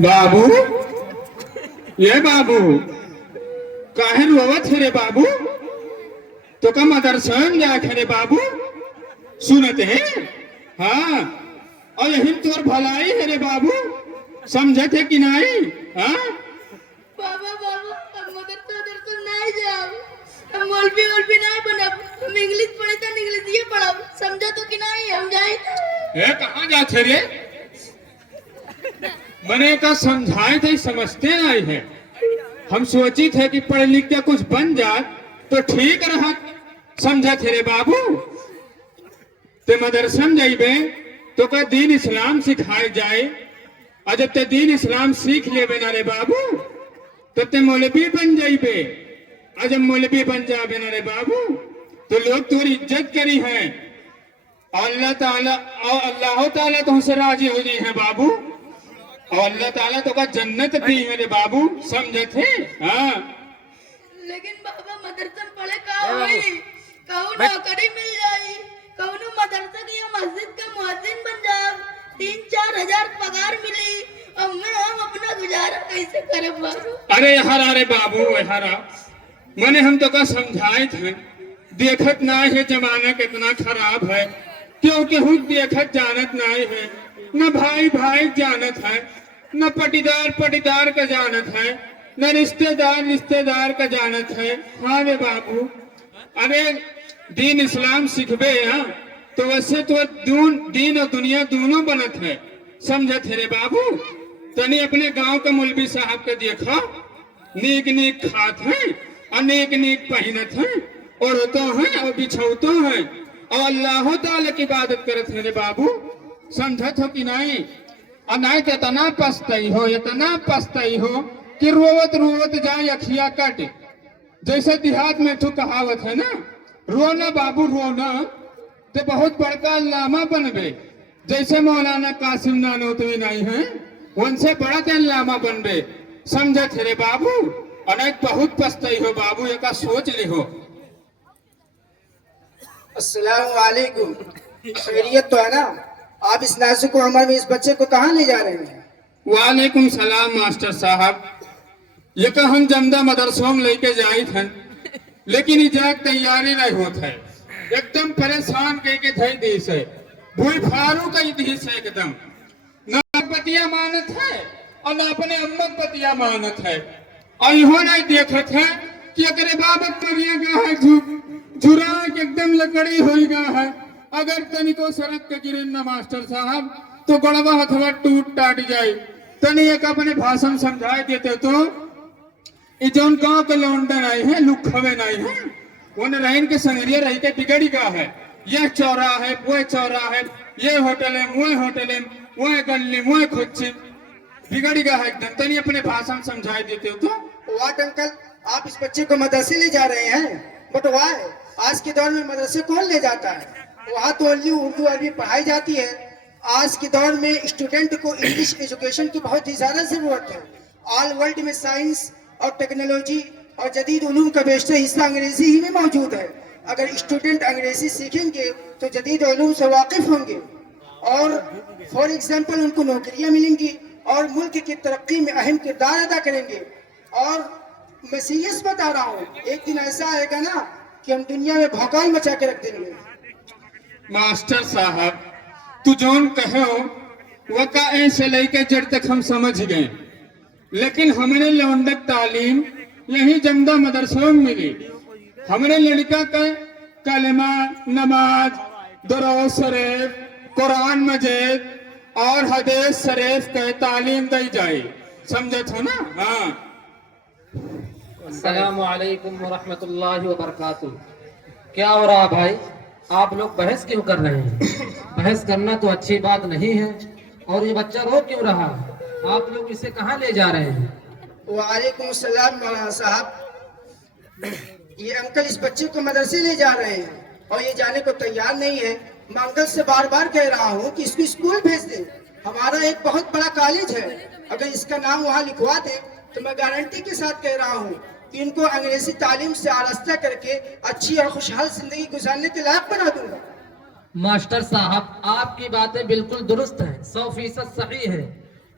बाबू, ये बाबू काहे रोवत है रे बाबू? तो का मदरसा में जाके रे बाबू सुनते हैं? हाँ, और यही तोर भलाई है रे बाबू, समझते कि नहीं? हाँ बाबा बाबा हम मदरसा नहीं जाओ, हम मौलवी नहीं बना, हम इंग्लिश पढ़े तो इंग्लिश ये पढ़ा, समझा तो कि नहीं हम जाए? ए कहाँ जाते रे? मने का समझाए थे समझते नहीं है। हम सोची थे कि पढ़ लिख के कुछ बन जाए तो ठीक रहा, समझा थे रे बाबू। ते मदरसा में जाइबे तो का दीन इस्लाम सिखाए जाए, और जब ते दीन इस्लाम सीख लेबे ना रे बाबू तो ते मौलवी बन जाइबे, और जब मौलवी बन जाबे ना रे बाबू तो लोग तोरी इज्जत करी है, अल्लाह ताला तुमसे राजी हो गई है बाबू, और अल्लाह ताला तो का जन्नत दी है रे बाबू, समझे थे? हाँ लेकिन बाबा मदरसा में पढ़े का होई, कहूँ नौकरी मिल जाई, कहूँ मदरसा की मस्जिद का मुअज्जिन बन जाओ, 3-4 हजार पगार मिली, और हम अपना गुजारा कैसे करे बाबू? अरे हरा रे बाबू, हरा मैंने हम तो का समझाए थे, देखत ना है जमाना कितना खराब है, क्यों केहू देखत जानत नहीं है, न भाई भाई जानत है, न पटीदार का जानत है, न रिश्तेदार का जानत है। हाँ रे बाबू, अरे दीन इस्लाम सीखबे हाँ तो वैसे तो दीन और दुनिया दोनों बनत है, समझत है रे बाबू। तनी अपने गांव के मौलवी साहब के देखा, नीक खात है और नीक पहनत है, और तो है और बिछौतो है, और अल्लाह ताला की इबादत करत है रे बाबू, समझत हो कि नहीं? और नहीं तो इतना पछताई हो कि रोवत जाए अखिया कट, जैसे देहात में तो कहावत है ना, रोना बाबू रोना तो बहुत बड़का अल्लामा बनबे, जैसे मौलाना कासिम नानोतवी नहीं है, उनसे बड़ा तो अल्लामा बनबे, समझत है रे बाबू। और नहीं बहुत पछताई हो बाबू, एक सोच ली हो। अस्सलाम वालेकुम, खैरियत तो है ना? आप इस नाजुक उम्र में इस बच्चे को कहाँ ले जा रहे हैं? वालेकुम सलाम मास्टर साहब, ये का हम जमदा मदरसों में लेके जाए थे, लेकिन इजाक तैयारी नहीं होता है, एकदम परेशान के धई दी से भूल फारू का दी से एकदम न पतिया मानत है और न अपने अम्मक पतिया मानत है, और इहो नहीं देखत है कि अगर बाबक करिए गया है झुरा के एकदम लकड़ी हो गया है, अगर तनिको सड़क के गिरे न मास्टर साहब तो गड़वा हथवा टूट टाट जाए। तनी एक अपने भाषण समझाए देते तो ये जौन गांव के लौंडा नहीं है, लुखवे नहीं है, उन रहन के संगरिया रह के बिगड़ी गया है, यह चौराहा है वो चौराहा है, ये होटल है वो गली वो खुच्ची, बिगड़ी गया है एकदम। तनी अपने भाषण समझाए देते हो तो। वाट अंकल, आप इस बच्चे को मदरसे ले जा रहे हैं, बट वाई? आज के दौर में मदरसे कौन ले जाता है? वहाँ तो ओनली उर्दू अरबी पढ़ाई जाती है। आज के दौर में स्टूडेंट को इंग्लिश एजुकेशन की बहुत ही ज़्यादा ज़रूरत है। ऑल वर्ल्ड में साइंस और टेक्नोलॉजी और जदीद उलूम का बेशतर हिस्सा अंग्रेज़ी ही में मौजूद है। अगर स्टूडेंट अंग्रेज़ी सीखेंगे तो जदीद उलूम से वाकिफ़ होंगे, और फॉर एग्जाम्पल उनको नौकरियाँ मिलेंगी और मुल्क की तरक्की में अहम किरदार अदा करेंगे। और मैं सीरियस बता रहा हूँ, एक दिन ऐसा आएगा ना कि हम दुनिया में भौकाल मचा के रख देंगे। मास्टर साहब, तू जोन कहो वो का ऐसे लेके जड़ तक हम समझ गए, लेकिन हमने लौंडक तालीम यही जमदा मदरसों में मिली। हमने लड़का का कलमा, नमाज, दुरूद शरीफ, कुरान मजीद और हदीस शरीफ के तालीम दी जाए, समझत हो ना? हाँ। अस्सलामु अलैकुम वरहमतुल्लाहि वबरकातुहू। क्या हो रहा भाई, आप लोग बहस क्यों कर रहे हैं? बहस करना तो अच्छी बात नहीं है, और ये बच्चा रो क्यों रहा है? आप लोग इसे कहाँ ले जा रहे हैं? वालेकुम सलाम मौलाना साहब, ये अंकल इस बच्चे को मदरसे ले जा रहे हैं और ये जाने को तैयार नहीं है। मैं अंकल से बार बार कह रहा हूँ कि इसको स्कूल भेज दे। हमारा एक बहुत बड़ा कॉलेज है, अगर इसका नाम वहाँ लिखवा दे तो मैं गारंटी के साथ कह रहा हूँ कि इनको अंग्रेजी तालीम से आरास्ता करके अच्छी और खुशहाल जिंदगी गुजारने के लायक बना दूंगा। मास्टर साहब, आपकी बातें बिल्कुल दुरुस्त हैं, 100% सही है।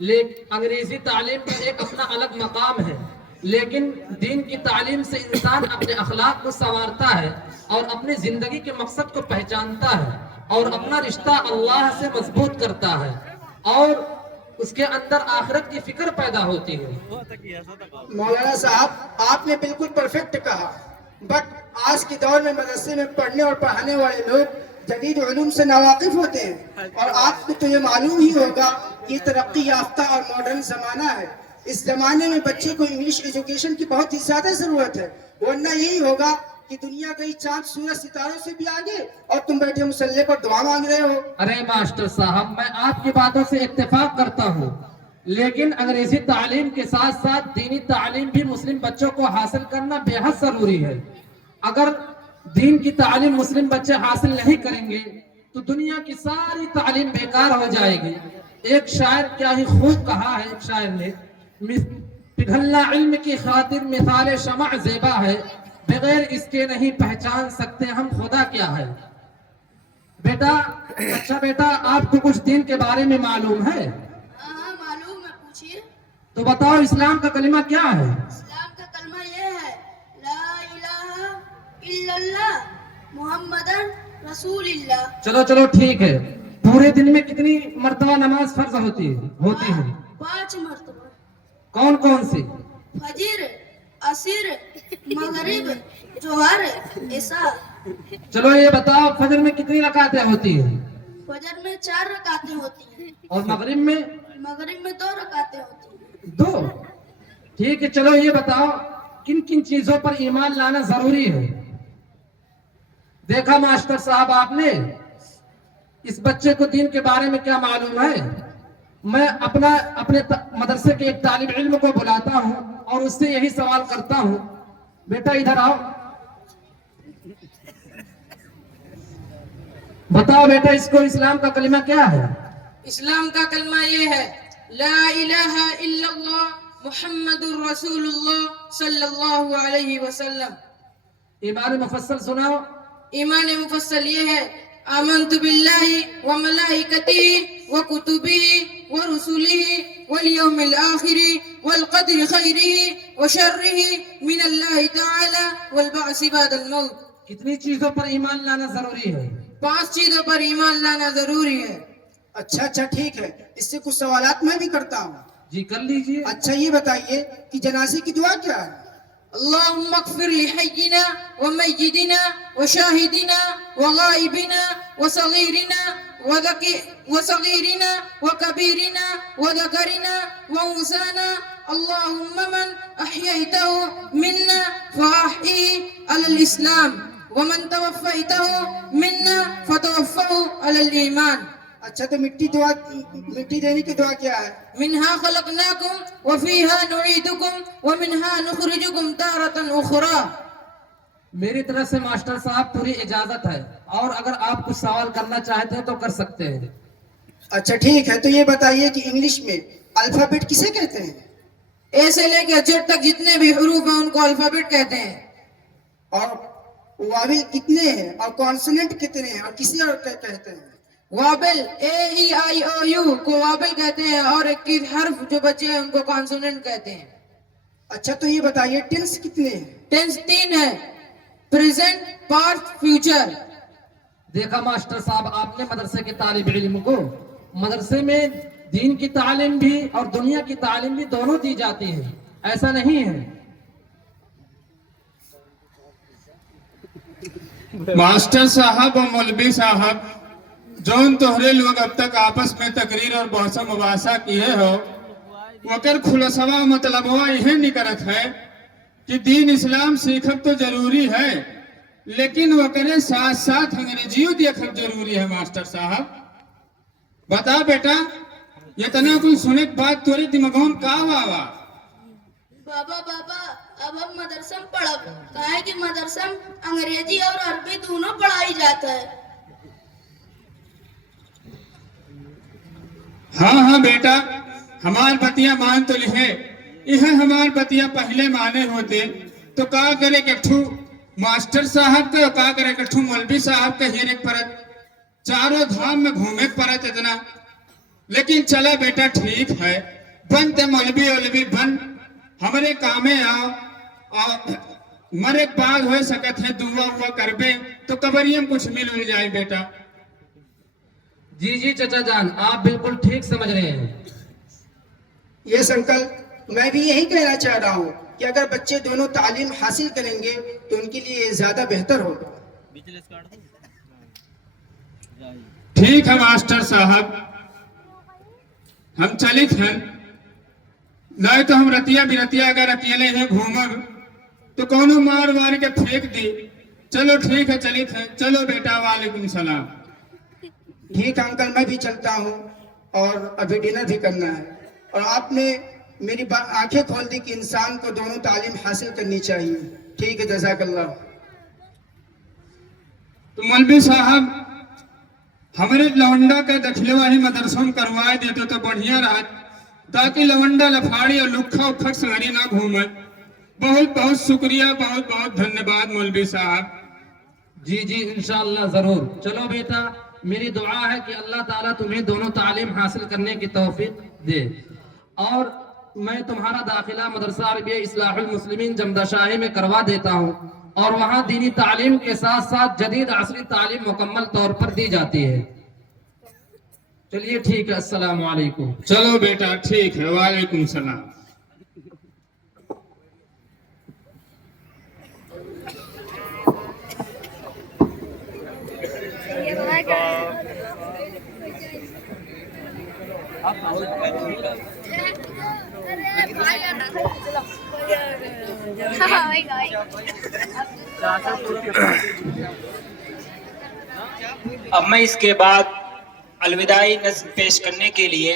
लेकिन अंग्रेजी तालीम का एक अपना अलग मकाम है, लेकिन दीन की तालीम से इंसान अपने अखलाक को संवारता है और अपनी जिंदगी के मकसद को पहचानता है और अपना रिश्ता अल्लाह से मजबूत करता है और उसके अंदर आखिरत की फिक्र पैदा होती है। मौलाना साहब, आपने बिल्कुल परफेक्ट कहा, बट आज के दौर में मदरसे में पढ़ने और पढ़ाने वाले लोग जदीद उलूम से नावाकिफ होते हैं और आपको तो ये मालूम ही होगा कि तरक्की याफ्ता और मॉडर्न जमाना है। इस जमाने में बच्चे को इंग्लिश एजुकेशन की बहुत ही ज्यादा जरूरत है, वरना यही होगा कि दुनिया गई चांद सूरज सितारों से भी आगे और तुम बैठे मुसल्ले पर दुआ मांग रहे हो। अरे मास्टर साहब, मैं आपकी बातों से इत्तेफाक करता हूँ, लेकिन अंग्रेजी तालीम के साथ साथ दीनी तालीम भी मुस्लिम बच्चों को हासिल करना बेहद जरूरी है। अगर दीन की तालीम मुस्लिम बच्चे हासिल नहीं करेंगे तो दुनिया की सारी तालीम बेकार हो जाएगी। एक शायर क्या ही खूब कहा है, एक शायर ने, पिघलना इल्म की खातिर मिसाल शमा ज़ेबा है, बगैर इसके नहीं पहचान सकते हम खुदा क्या है। बेटा, अच्छा बेटा, आपको कुछ दीन के बारे में मालूम है? हाँ मालूम है, पूछिए। तो बताओ, इस्लाम का कलिमा क्या है? इस्लाम का कलमा ये है, ला इलाहा इल्लल्लाह मुहम्मदन रसूलुल्लाह। चलो चलो ठीक है। पूरे दिन में कितनी मर्तबा नमाज फर्ज होती है? 5 मरतबा। कौन कौन सी? फजर, असर, मगरिब, जोहर, इशा। चलो ये बताओ, फजर में कितनी रकातें होती है? फजर में 4 रकातें होती हैं, और मगरिब में? मगरिब में 2 रकातें होती हैं। 2। ठीक है, चलो ये बताओ, किन किन चीजों पर ईमान लाना जरूरी है? देखा मास्टर साहब, आपने इस बच्चे को दीन के बारे में क्या मालूम है? मैं अपने मदरसे के एक तालिब इल्म को बुलाता हूँ और उससे यही सवाल करता हूँ। बेटा इधर आओ, बताओ बेटा, इसको इस्लाम का कलिमा क्या है? इस्लाम का कलमा ये है, ला इलाहा इल्लल्लाह मुहम्मदुर रसूलुल्लाह सल्लल्लाहु अलैहि वसल्लम। ईमान मुफस्सल सुनाओ। ईमान मुफस्सल ये है, आमन्तु बिल्लाहि व मलाइकतिहि व कुतुबिहि व रुसुलिहि वल यौमिल आखिरि वल क़द्रि खैरिहि व शर्रिहि मिनल्लाहि तआला वल बअसि बअदल मौत। कितनी चीजों पर ईमान लाना जरूरी है? 5 चीजों पर ईमान लाना जरूरी है। अच्छा ठीक है, इससे कुछ सवालात मैं भी करता हूँ। जी कर लीजिए। अच्छा ये बताइए कि जनाजे की दुआ क्या है? अल्लाहुम्मा अग़फ़िर लिहय्यिना व मय्यिदिना व शाहिदिना व गाइबिना व सगीरिना व कबीरिना व ज़करिना व उन्साना। अल्लाहुम्मा मन अह्ययतहु मिन्ना फ़अह्यिही अलल इस्लाम व मन तवफ़्फ़यतहु मिन्ना फ़तवफ़्फ़हु अलल ईमान। अच्छा, तो मिट्टी देने की दुआ क्या है? मिन्हा खलक़नाकुम व फ़ीहा नुईदुकुम व मिन्हा नुख़रिजुकुम तारतन उख़रा। मेरी तरफ से मास्टर साहब पूरी इजाजत है, और अगर आप कुछ सवाल करना चाहते हैं तो कर सकते हैं। अच्छा ठीक है, तो ये बताइए कि इंग्लिश में अल्फाबेट किसे कहते हैं? ए से लेकर जेड तक जितने भी हरूफ हैं उनको अल्फाबेट कहते हैं। और वावेल कितने हैं और कॉन्सोनेंट कितने हैं और किसे और कहते हैं? वाबेल AEIOU को वाबेल कहते हैं और 21 हर्फ जो बचे हैं उनको कॉन्सोनेंट कहते हैं। अच्छा, तो ये बताइए टेंस कितने हैं? टेंस 3 है, प्रेजेंट, पास्ट, फ्यूचर। देखा मास्टर साहब, आपने मदरसे के तालिब इल्म को मदरसे में दीन की तालीम भी और दुनिया की तालीम भी दोनों दी जाती है, ऐसा नहीं है। मास्टर साहब और मौलवी साहब, जौन तोहरे लोग अब तक आपस में तकरीर और बहस मुबासा किए हो, वकर खुलसवा मतलबवा यह निकलत है कि दीन इस्लाम सीखब तो जरूरी है, लेकिन वकरे साथ साथ अंग्रेजियों देखब जरूरी है। मास्टर साहब बता बेटा, इतना कोई सुने के बात तोरे दिमागों में का आवा? बाबा बाबा अब हम मदरसा में पढ़ब काहे कि मदरसा में अंग्रेजी और अरबी दोनों पढ़ाई जाता है। हाँ हाँ बेटा, हमार बतिया मान तो लिहे, यह हमार बतिया पहले माने होते तो का करे कठू मास्टर साहब का करे कठू मौलवी साहब का हेरे परत, चारों धाम में घूमे परत इतना। लेकिन चला बेटा ठीक है, बनते मौलवी औलवी बन, हमारे कामे आओ और मरे बाद हो सकत है दुआ हुआ करबे तो कबरियम कुछ मिल जाए बेटा। जी जी चचा जान, आप बिल्कुल ठीक समझ रहे हैं। यस अंकल, मैं भी यही कहना चाह रहा हूँ कि अगर बच्चे दोनों तालीम हासिल करेंगे तो उनके लिए ज्यादा बेहतर होगा। ठीक है मास्टर साहब, हम चलित हैं, नहीं तो हम रतिया बिरतिया अगर अकेले हैं घूमब तो कोनो मार मार के फेंक दी। चलो ठीक है चलित हैं, चलो बेटा, वालेकुम सलाम। ठीक है अंकल, मैं भी चलता हूँ और अभी डिनर भी करना है। और आपने मेरी आंखें खोल दी कि इंसान को दोनों तालीम हासिल करनी चाहिए। ठीक है, जज़ाकल्लाह। तो मौलवी साहब हमारे लवंडा का दखलेवा ही मदरसों में करवाए देते तो बढ़िया रहा, ताकि लवंडा लफाड़ी और लुखा उखा संगरी ना घूमे। बहुत बहुत शुक्रिया, बहुत बहुत धन्यवाद मौलवी साहब। जी जी इंशाअल्लाह जरूर। चलो बेटा, मेरी दुआ है कि अल्लाह ताला तुम्हें दोनों तालीम हासिल करने की तौफीक दे। और मैं तुम्हारा दाखिला मदरसा अरबिया इस्लाहुल मुस्लिमीन जमदाशाही में करवा देता हूँ, और वहाँ दीनी तालीम के साथ साथ जदीद असली तालीम मुकम्मल तौर पर दी जाती है। चलिए ठीक है, अस्सलाम वालेकुम। चलो बेटा ठीक है, वालेकुम सलाम। अब मैं इसके बाद अलविदाई नज़्म पेश करने के लिए